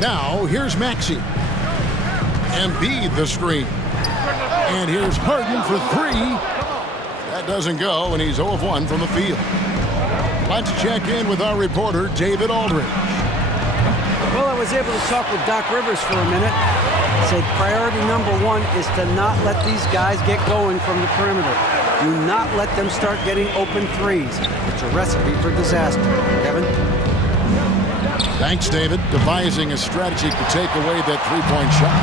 Now, here's Maxey. Embiid the screen. And here's Harden for three. That doesn't go, and he's 0 of 1 from the field. Let's check in with our reporter, David Aldridge. Well, I was able to talk with Doc Rivers for a minute. Said priority number one is to not let these guys get going from the perimeter. Do not let them start getting open threes. It's a recipe for disaster. Kevin? Thanks, David. Devising a strategy to take away that three-point shot.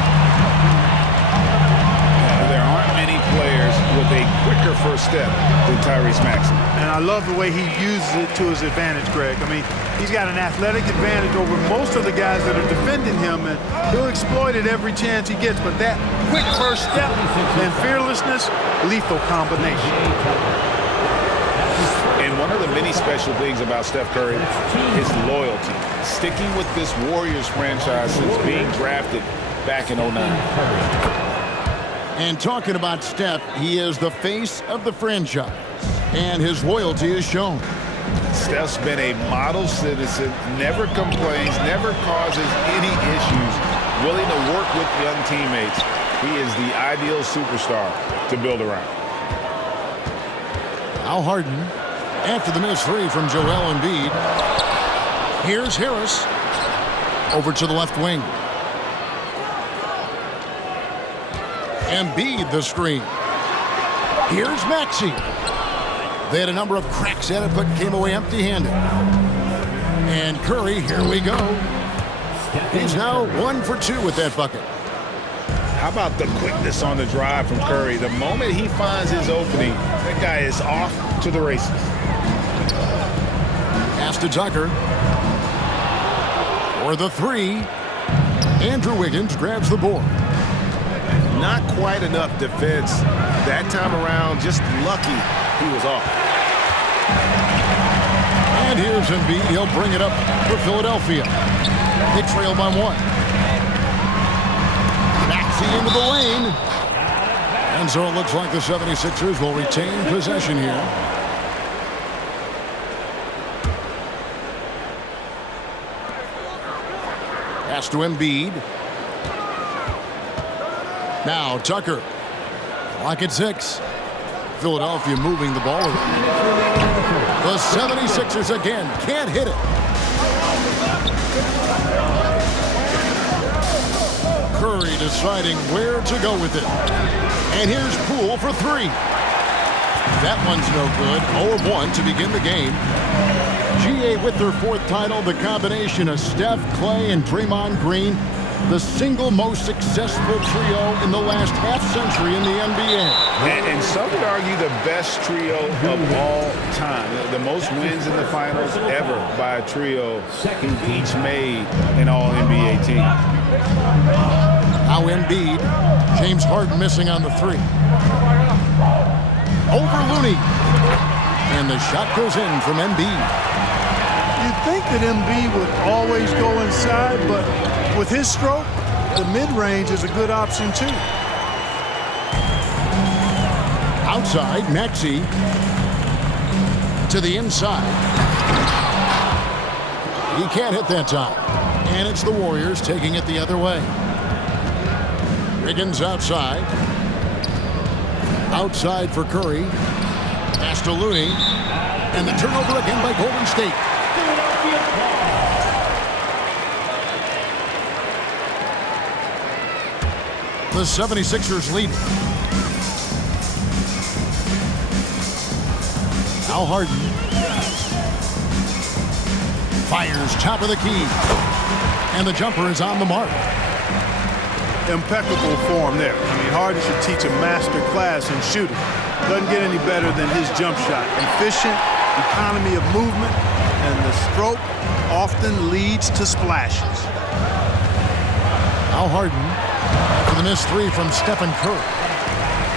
There aren't many players with a quicker first step than Tyrese Maxey. And I love the way he uses it to his advantage, Greg. I mean, he's got an athletic advantage over most of the guys that are defending him, and he'll exploit it every chance he gets. But that quick first step and fearlessness, lethal combination. And one of the many special things about Steph Curry is loyalty. Sticking with this Warriors franchise since being drafted back in '09. And talking about Steph, he is the face of the franchise, and his loyalty is shown. Steph's been a model citizen, never complains, never causes any issues, willing to work with young teammates. He is the ideal superstar to build around. Al Harden, after the missed three from Joel Embiid. Here's Harris over to the left wing. Embiid the screen. Here's Maxey. They had a number of cracks at it, but came away empty-handed. And Curry, here we go. He's now 1 for 2 with that bucket. How about the quickness on the drive from Curry? The moment he finds his opening, that guy is off to the races. Pass to Tucker. For the three. Andrew Wiggins grabs the board. Not quite enough defense that time around. Just lucky he was off. And here's Embiid. He'll bring it up for Philadelphia. They trail by 1. Maxey into the lane. And so it looks like the 76ers will retain possession here. Pass to Embiid. Now Tucker. Clock at 6. Philadelphia moving the ball around. The 76ers again can't hit it. Curry deciding where to go with it. And here's Poole for three. That one's no good. 0 of 1 to begin the game. GA with their 4th title, the combination of Steph, Clay, and Draymond Green, the single most successful trio in the last half-century in the NBA. And some would argue the best trio of all time. The most wins in the finals ever by a trio who each made an All-NBA team. Now Embiid. James Harden missing on the three. Over Looney. And the shot goes in from Embiid. You'd think that Embiid would always go inside, but with his stroke, the mid-range is a good option too. Outside, Maxey to the inside. He can't hit that time. And it's the Warriors taking it the other way. Wiggins outside. Outside for Curry. Pass to Looney. And the turnover again by Golden State. The 76ers lead. Al Harden. Fires top of the key. And the jumper is on the mark. Impeccable form there. I mean, Harden should teach a master class in shooting. Doesn't get any better than his jump shot. Efficient, economy of movement, and the stroke often leads to splashes. Al Harden after the missed three from Stephen Curry.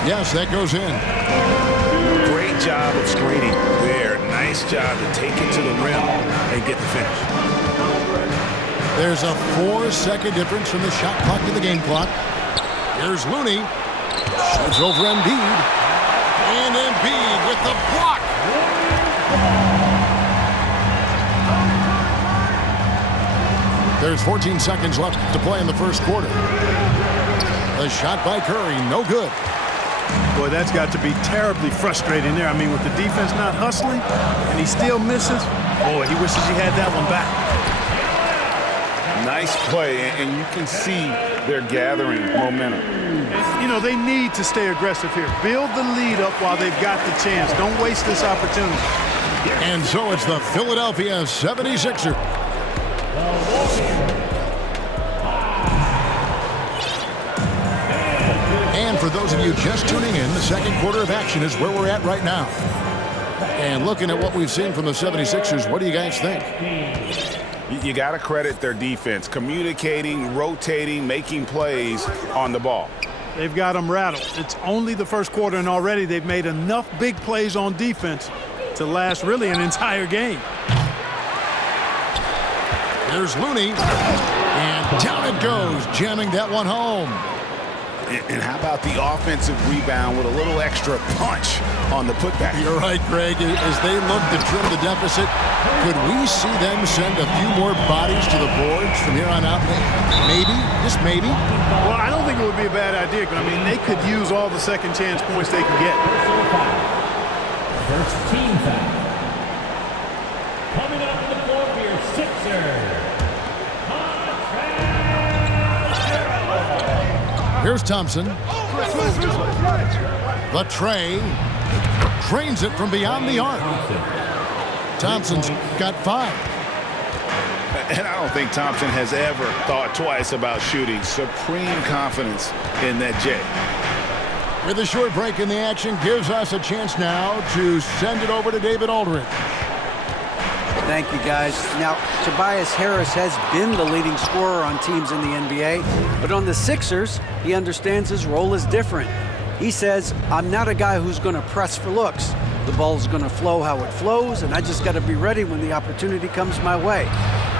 Yes, that goes in. Great job of screening there. Nice job to take it to the rim and get the finish. There's a 4-second difference from the shot clock to the game clock. Here's Looney. Shoots over Embiid. And Embiid with the block. There's 14 seconds left to play in the first quarter. A shot by Curry, no good. Boy, that's got to be terribly frustrating there. I mean, with the defense not hustling and he still misses, boy, he wishes he had that one back. Nice play, and you can see they're gathering momentum. You know, they need to stay aggressive here. Build the lead up while they've got the chance. Don't waste this opportunity. And so it's the Philadelphia 76ers. And for those of you just tuning in, the second quarter of action is where we're at right now. And looking at what we've seen from the 76ers, what do you guys think? You got to credit their defense, communicating, rotating, making plays on the ball. They've got them rattled. It's only the first quarter, and already they've made enough big plays on defense to last really an entire game. There's Looney, and down it goes, jamming that one home. And how about the offensive rebound with a little extra punch on the putback? You're right, Greg. As they look to trim the deficit, could we see them send a few more bodies to the boards from here on out? Maybe, just maybe. Well, I don't think it would be a bad idea, but I mean, they could use all the second chance points they can get. First team foul. Coming up to the floor for your Sixers. Here's Thompson. The tray. Drains it from beyond the arc. Thompson's got 5. And I don't think Thompson has ever thought twice about shooting. Supreme confidence in that J. With a short break in the action, gives us a chance now to send it over to David Aldridge. Thank you, guys. Now, Tobias Harris has been the leading scorer on teams in the NBA, but on the Sixers, he understands his role is different. He says, I'm not a guy who's going to press for looks. The ball's going to flow how it flows, and I just got to be ready when the opportunity comes my way.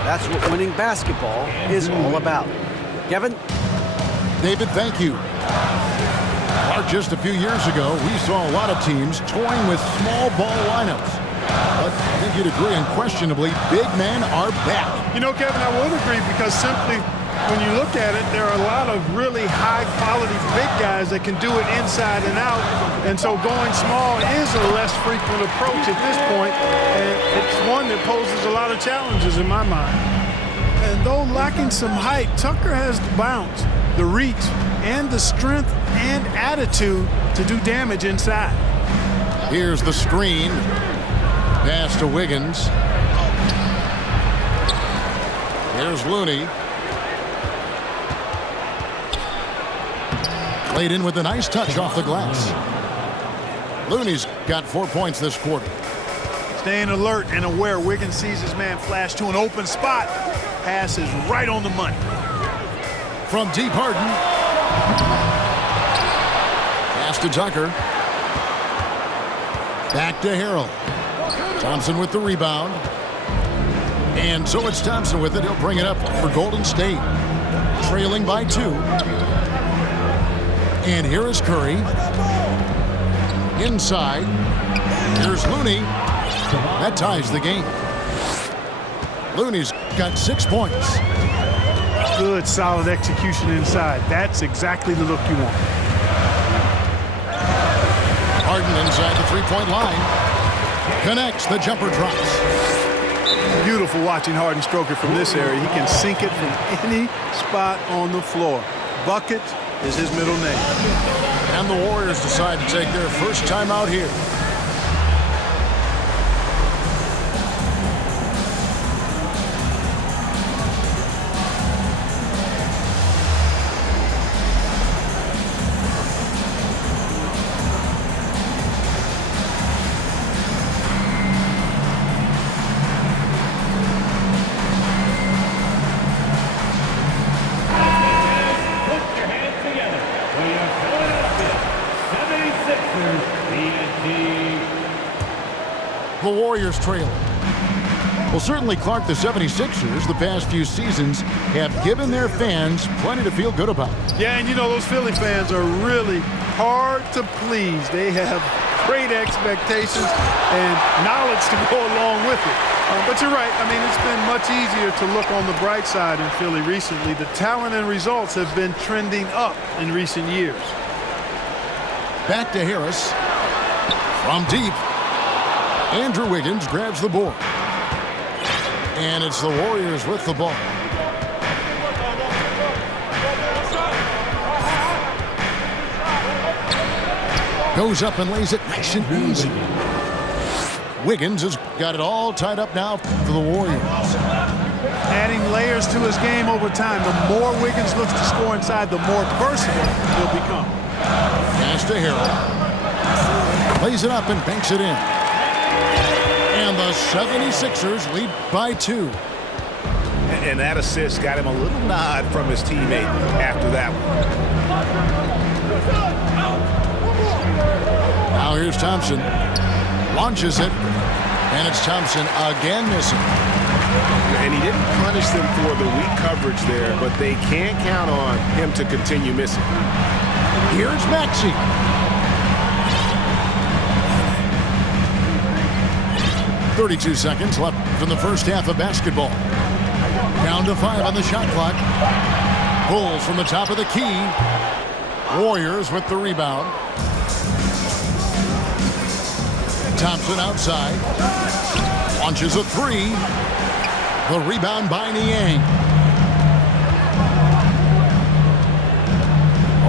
That's what winning basketball is all about. Kevin? David, thank you. Mark, just a few years ago, we saw a lot of teams toying with small ball lineups. But I think you'd agree unquestionably, big men are back. You know, Kevin, I would agree because simply when you look at it, there are a lot of really high-quality big guys that can do it inside and out. And so going small is a less frequent approach at this point, and it's one that poses a lot of challenges in my mind. And though lacking some height, Tucker has the bounce, the reach, and the strength and attitude to do damage inside. Here's the screen. Pass to Wiggins. Here's Looney. Played in with a nice touch off the glass. Looney's got 4 points this quarter. Staying alert and aware. Wiggins sees his man flash to an open spot. Pass is right on the money. From deep, Harden. Pass to Tucker. Back to Harrell. Thompson with the rebound. And so it's Thompson with it. He'll bring it up for Golden State. Trailing by 2. And here is Curry. Inside. Here's Looney. That ties the game. Looney's got 6 points. Good, solid execution inside. That's exactly the look you want. Harden inside the three-point line. Connects, the jumper drops. Beautiful watching Harden stroke it from this area. He can sink it from any spot on the floor. Bucket is his middle name. And the Warriors decide to take their first time out here. The Warriors trailing. Well, certainly, Clark, the 76ers the past few seasons have given their fans plenty to feel good about. Yeah, and you know, those Philly fans are really hard to please. They have great expectations and knowledge to go along with it. But you're right. I mean, it's been much easier to look on the bright side in Philly recently. The talent and results have been trending up in recent years. Back to Harris. From deep. Andrew Wiggins grabs the board. And it's the Warriors with the ball. Goes up and lays it nice and easy. Wiggins has got it all tied up now for the Warriors. Adding layers to his game over time. The more Wiggins looks to score inside, the more versatile he'll become. Pass to Harrell. Plays it up and banks it in. And the 76ers lead by 2. And that assist got him a little nod from his teammate after that one. Now here's Thompson. Launches it. And it's Thompson again missing. And he didn't punish them for the weak coverage there, but they can't count on him to continue missing. Here's Maxey. .32 seconds left in the first half of basketball. Down to 5 on the shot clock. Bulls from the top of the key. Warriors with the rebound. Thompson outside. Launches a 3. The rebound by Niang.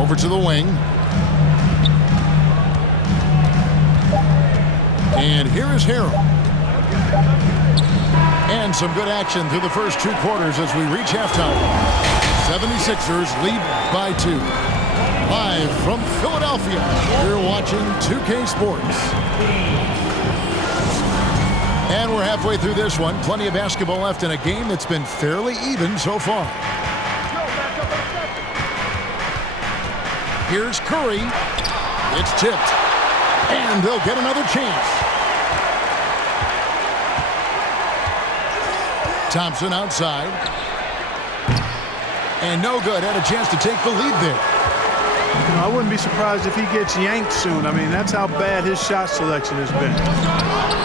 Over to the wing. And here is Harrell. And some good action through the first 2 quarters as we reach halftime. 76ers lead by 2. Live from Philadelphia, you're watching 2K Sports. And we're halfway through this one. Plenty of basketball left in a game that's been fairly even so far. Here's Curry. It's tipped. And they'll get another chance. Thompson outside. And no good. Had a chance to take the lead there. You know, I wouldn't be surprised if he gets yanked soon. I mean, that's how bad his shot selection has been.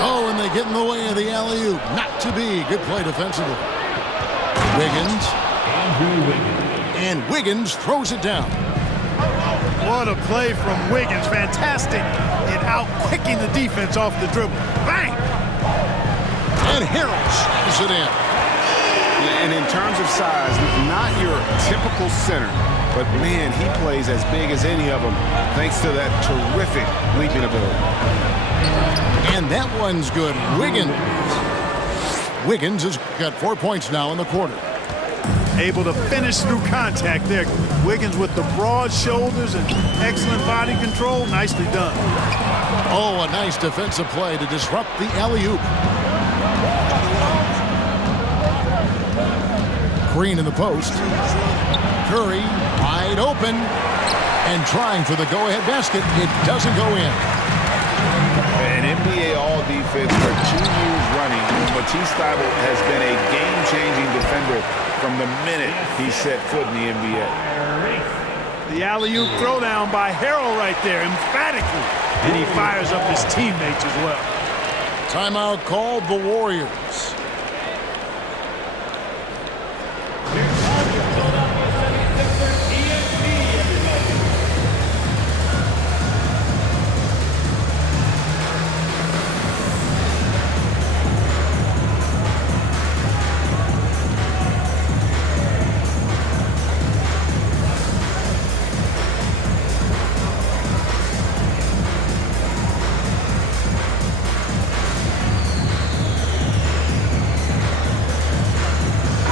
Oh, and they get in the way of the alley-oop. Not to be. Good play defensively. Wiggins. And Wiggins throws it down. What a play from Wiggins. Fantastic in out-quicking the defense off the dribble. Bang! And Harrell slams it in. And in terms of size, not your typical center. But, man, he plays as big as any of them thanks to that terrific leaping ability. And that one's good. Wiggins has got 4 points now in the quarter. Able to finish through contact there. Wiggins with the broad shoulders and excellent body control. Nicely done. Oh, a nice defensive play to disrupt the alley-oop. Green in the post. Curry wide open and trying for the go-ahead basket. It doesn't go in. An NBA All-Defense for 2 years running. Matisse Thybulle has been a game-changing defender from the minute he set foot in the NBA. The alley-oop throwdown by Harrell right there, emphatically. And he fires up his teammates as well. Timeout called the Warriors.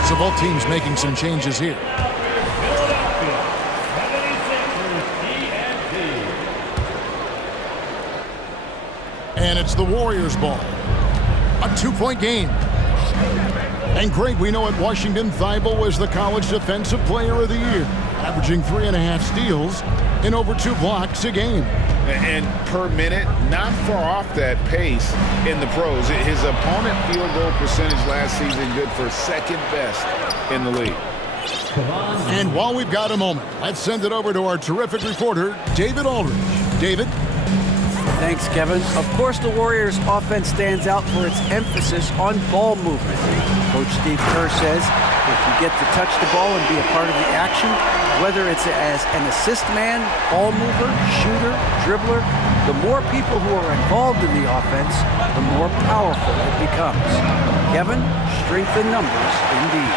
So both teams making some changes here. And it's the Warriors ball. A 2-point game. And Greg, we know at Washington, Thybulle was the college defensive player of the year, averaging 3.5 steals and over 2 blocks a game. And per minute, not far off that pace in the pros. His opponent field goal percentage last season good for second best in the league. And while we've got a moment, let's send it over to our terrific reporter, David Aldridge. David? Thanks, Kevin. Of course, the Warriors' offense stands out for its emphasis on ball movement. Coach Steve Kerr says if you get to touch the ball and be a part of the action, whether it's as an assist man, ball mover, shooter, dribbler, the more people who are involved in the offense, the more powerful it becomes. Kevin, strength in numbers indeed.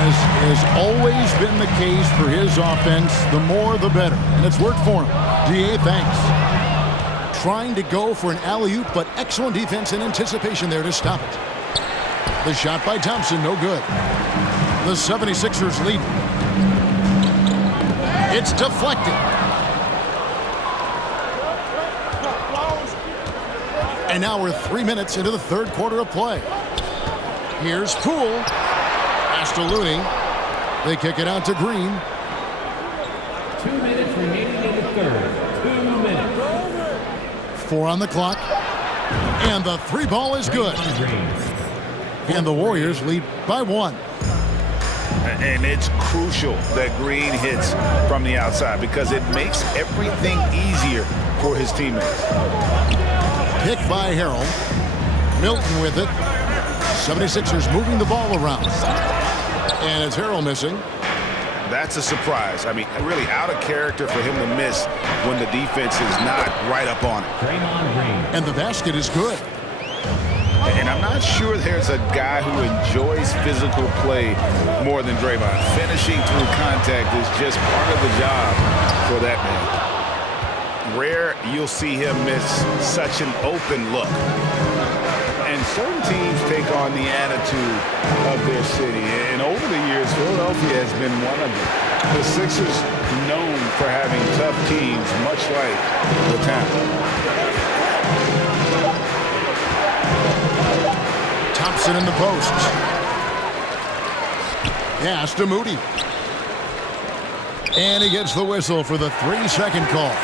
As has always been the case for his offense, the more the better. And it's worked for him. DA, thanks. Trying to go for an alley-oop, but excellent defense and anticipation there to stop it. The shot by Thompson, no good. The 76ers lead. It's deflected. And now we're 3 minutes into the third quarter of play. Here's Poole. Pass to Looney. They kick it out to Green. 2 minutes remaining in the third. 2 minutes. 4 on the clock. And the three ball is good. And the Warriors lead by 1. And it's crucial that Green hits from the outside because it makes everything easier for his teammates. Pick by Harrell. Milton with it. 76ers moving the ball around. And it's Harrell missing. That's a surprise. I mean, really out of character for him to miss when the defense is not right up on it. Draymond Green. And the basket is good. And I'm not sure there's a guy who enjoys physical play more than Draymond. Finishing through contact is just part of the job for that man. Rare you'll see him miss such an open look. And certain teams take on the attitude of their city. And over the years, Philadelphia has been one of them. The Sixers known for having tough teams, much like the town. Thompson in the posts. Pass to Moody. And he gets the whistle for the 3-second call.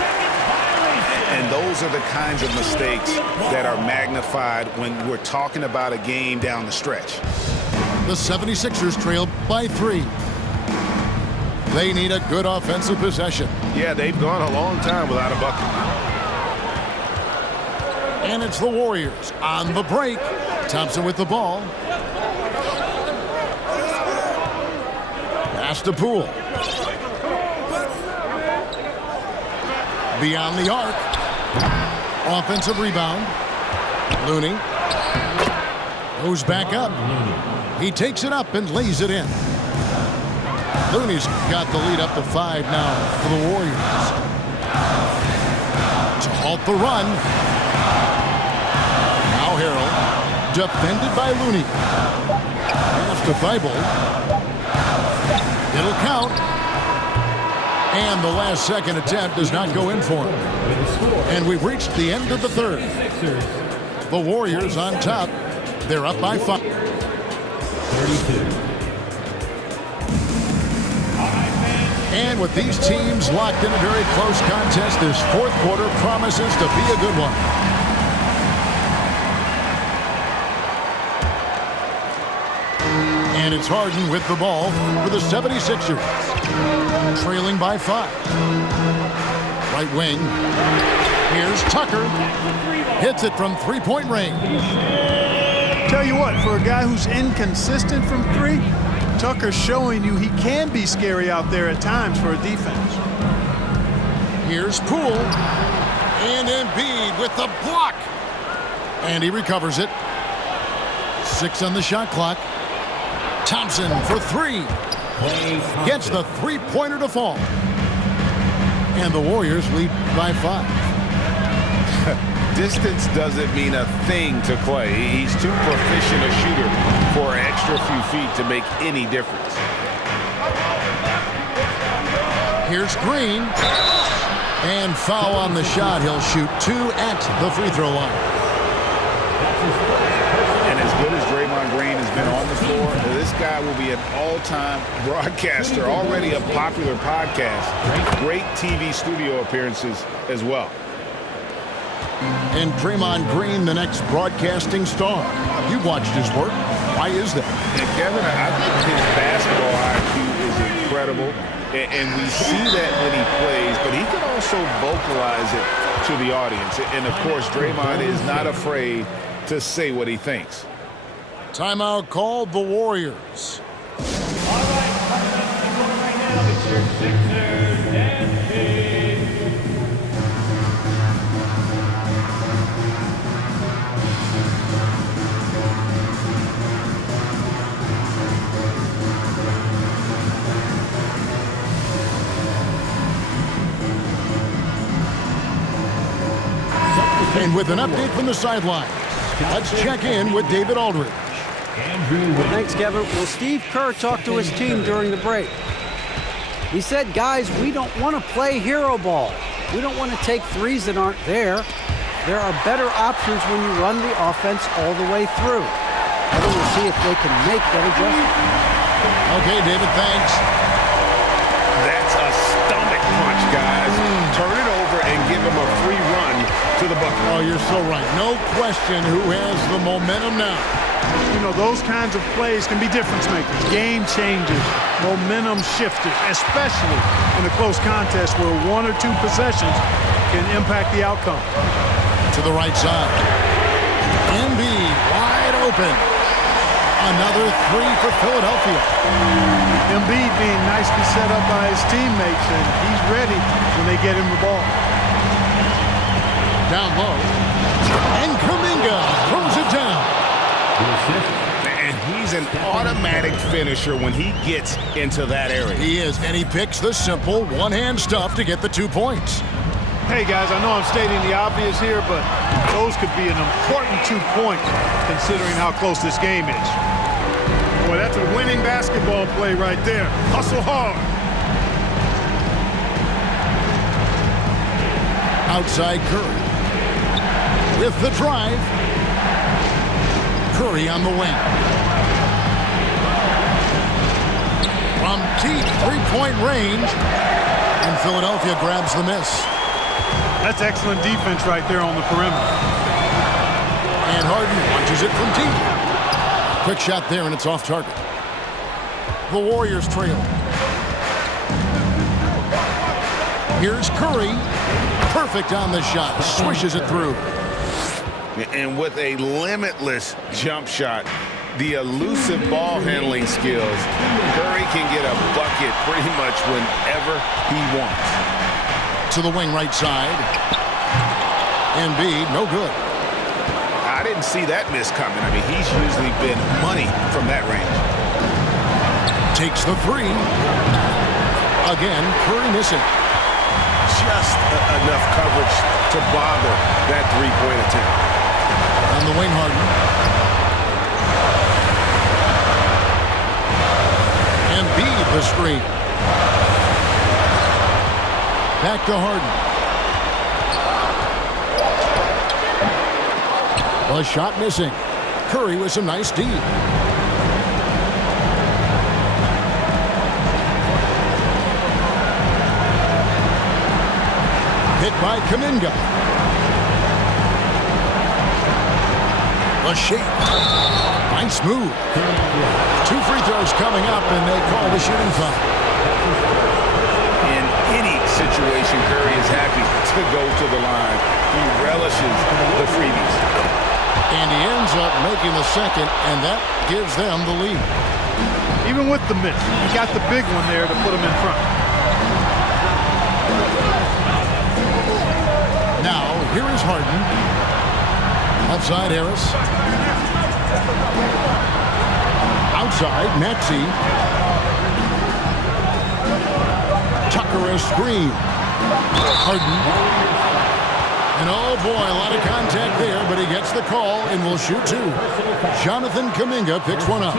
And those are the kinds of mistakes that are magnified when we're talking about a game down the stretch. The 76ers trail by 3. They need a good offensive possession. Yeah, they've gone a long time without a bucket. And it's the Warriors on the break. Thompson with the ball. Pass to Poole. Beyond the arc. Offensive rebound. Looney goes back up. He takes it up and lays it in. Looney's got the lead up to 5 now for the Warriors. To halt the run. Now Harrell, defended by Looney. Pass to Thibault. It'll count. And the last second attempt does not go in for him. And we've reached the end of the third. The Warriors on top. They're up by 5. 32. And with these teams locked in a very close contest, this fourth quarter promises to be a good one. And it's Harden with the ball for the 76ers. Trailing by 5. Right wing. Here's Tucker. Hits it from three-point range. Tell you what, for a guy who's inconsistent from 3, Tucker's showing you he can be scary out there at times for a defense. Here's Poole. And Embiid with the block. And he recovers it. 6 on the shot clock. Thompson for 3. Gets the three-pointer to fall. And the Warriors lead by 5. Distance doesn't mean a thing to Clay. He's too proficient a shooter for an extra few feet to make any difference. Here's Green. And foul on the shot. He'll shoot 2 at the free throw line. And as good as Draymond Green has been on the floor, this guy will be an all-time broadcaster, already a popular podcast. Great TV studio appearances as well. And Draymond Green, the next broadcasting star. You've watched his work. Why is that? And Kevin, I think his basketball IQ is incredible. And we see that when he plays, but he can also vocalize it to the audience. And, of course, Draymond is not afraid to say what he thinks. Timeout called the Warriors. All right, right now, it's your Sixers and Kings. And with an update from the sideline, let's check in with David Aldridge. Thanks, Kevin. Well, Steve Kerr talked to his team during the break. He said, guys, we don't want to play hero ball. We don't want to take threes that aren't there. There are better options when you run the offense all the way through. I think we'll see if they can make that adjustment. Okay, David, thanks. That's a stomach punch, guys. Turn it over and give him a free run to the bucket. Oh, you're so right. No question who has the momentum now. You know, those kinds of plays can be difference makers, game changers, momentum shifters, especially in a close contest where one or two possessions can impact the outcome. To the right side. Embiid wide open. Another three for Philadelphia. Embiid being nicely set up by his teammates, and he's ready when they get him the ball. Down low. And Kuminga throws it down. And he's an automatic finisher when he gets into that area. He is, and he picks the simple one-hand stuff to get the 2 points. Hey, guys, I know I'm stating the obvious here, but those could be an important 2 points considering how close this game is. Boy, that's a winning basketball play right there. Hustle hard. Outside Curry. With the drive. Curry on the wing. From deep three-point range. And Philadelphia grabs the miss. That's excellent defense right there on the perimeter. And Harden launches it from deep. Quick shot there, and it's off target. The Warriors trail. Here's Curry. Perfect on the shot. Swishes it through. And with a limitless jump shot, the elusive ball handling skills, Curry can get a bucket pretty much whenever he wants. To the wing right side. Embiid, no good. I didn't see that miss coming. I mean, he's usually been money from that range. Takes the three. Again, Curry missing. Just enough coverage to bother that three-point attempt. On the wing, Harden. Embiid the screen. Back to Harden. A shot missing. Curry with some nice D. Hit by Kuminga. The shape. Nice move. 2 free throws coming up, and they call the shooting foul. In any situation, Curry is happy to go to the line. He relishes the freebies. And he ends up making the second, and that gives them the lead. Even with the miss, he got the big one there to put him in front. Now, here is Harden. Outside Harris. Outside, Maxey. Tucker a screen. Harden. And oh boy, a lot of contact there, but he gets the call and will shoot two. Jonathan Kuminga picks one up.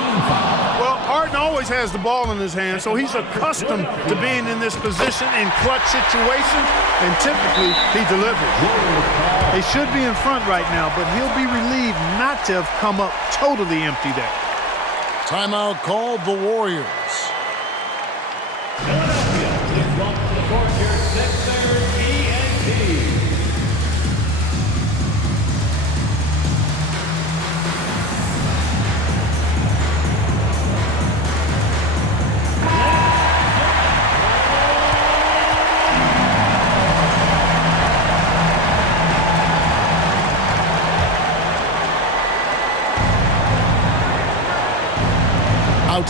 Well, Harden always has the ball in his hand, so he's accustomed to being in this position in clutch situations, and typically he delivers. They should be in front right now, but he'll be relieved not to have come up totally empty there. Timeout called the Warriors. Philadelphia is welcome to the court, your Sixers ENT.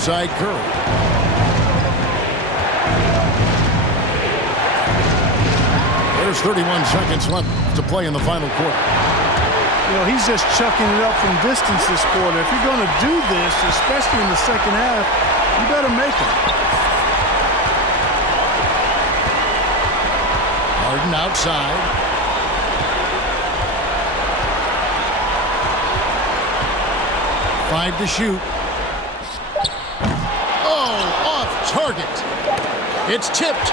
side Curry. There's 31 seconds left to play in the final quarter. You know, he's just chucking it up from distance this quarter. If you're going to do this, especially in the second half, you better make it. Harden outside. Five to shoot. Oh, off target. It's tipped.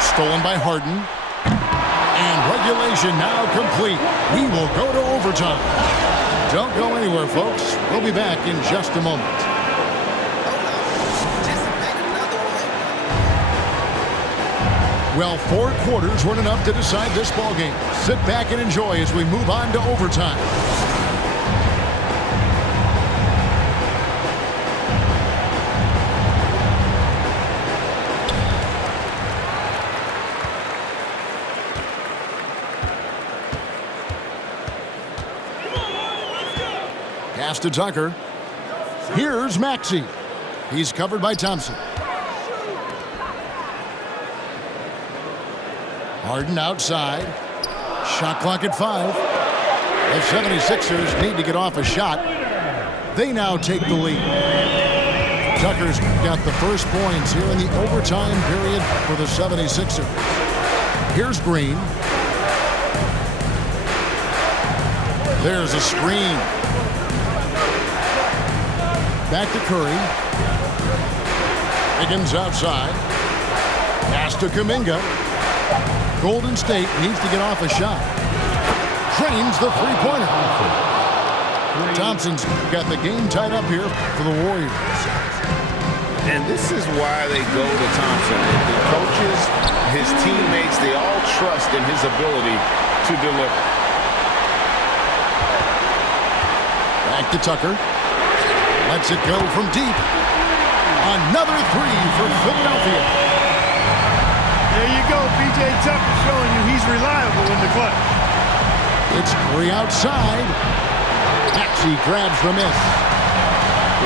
Stolen by Harden. And regulation now complete. We will go to overtime. Don't go anywhere, folks. We'll be back in just a moment. Well, 4 quarters weren't enough to decide this ballgame. Sit back and enjoy as we move on to overtime. Pass to Tucker. Here's Maxey. He's covered by Thompson. Harden outside. Shot clock at 5. The 76ers need to get off a shot. They now take the lead. Tucker's got the first points here in the overtime period for the 76ers. Here's Green. There's a screen. Back to Curry. Higgins outside. Pass to Kuminga. Golden State needs to get off a shot. Drains the three-pointer. Thompson's got the game tied up here for the Warriors. And this is why they go to Thompson. The coaches, his teammates, they all trust in his ability to deliver. Back to Tucker. Lets it go from deep. Another 3 for Philadelphia. There you go, P.J. Tucker showing you he's reliable in the clutch. It's Curry outside. Maxey grabs the miss.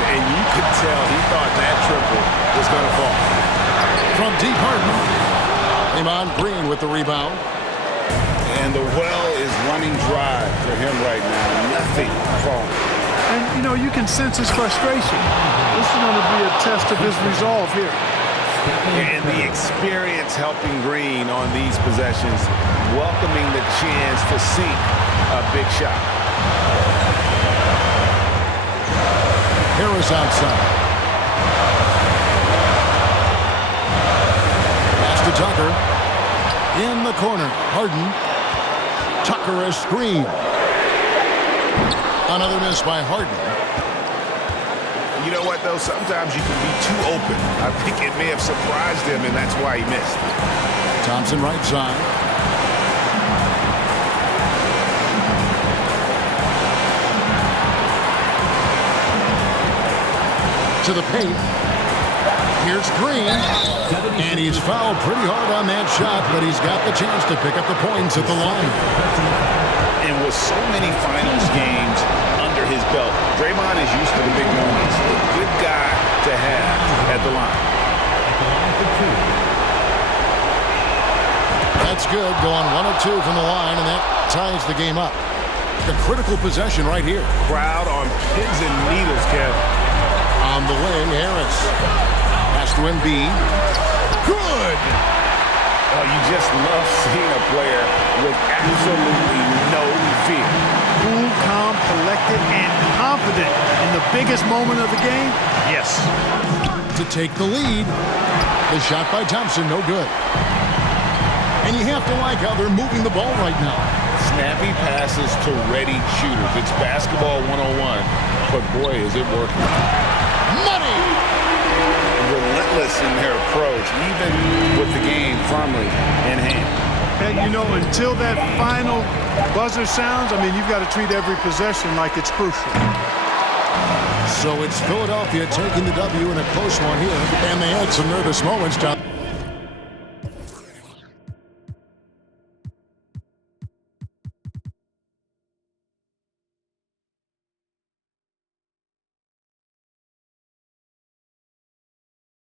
And you could tell he thought that triple was going to fall. From deep, Harden. Draymond Green with the rebound. And the well is running dry for him right now. Nothing falling. And, you know, you can sense his frustration. This is going to be a test of his resolve here. And the experience helping Green on these possessions, welcoming the chance to sink a big shot. Harris outside. Pass to Tucker. In the corner, Harden. Tucker a screen. Another miss by Harden. You know what, though? Sometimes you can be too open. I think it may have surprised him, and that's why he missed. Thompson right side. To the paint. Here's Green. And he's fouled pretty hard on that shot, but he's got the chance to pick up the points at the line. And with so many finals games under his belt, Draymond is used to the big moments. A good guy to have at the line. That's good, going 1 of 2 from the line, and that ties the game up. The critical possession right here. Crowd on pins and needles, Kev. On the wing, Harris. Pass to Embiid. Good! Oh, you just love seeing a player with absolutely no fear. Cool, calm, collected, and confident in the biggest moment of the game? Yes. To take the lead. The shot by Thompson, no good. And you have to like how they're moving the ball right now. Snappy passes to ready shooters. It's basketball 101, but boy, is it working. Money! Relentless in their approach, even with the game firmly in hand. And, you know, until that final buzzer sounds, I mean, you've got to treat every possession like it's crucial. So it's Philadelphia taking the W in a close one here, and they had some nervous moments, Tom.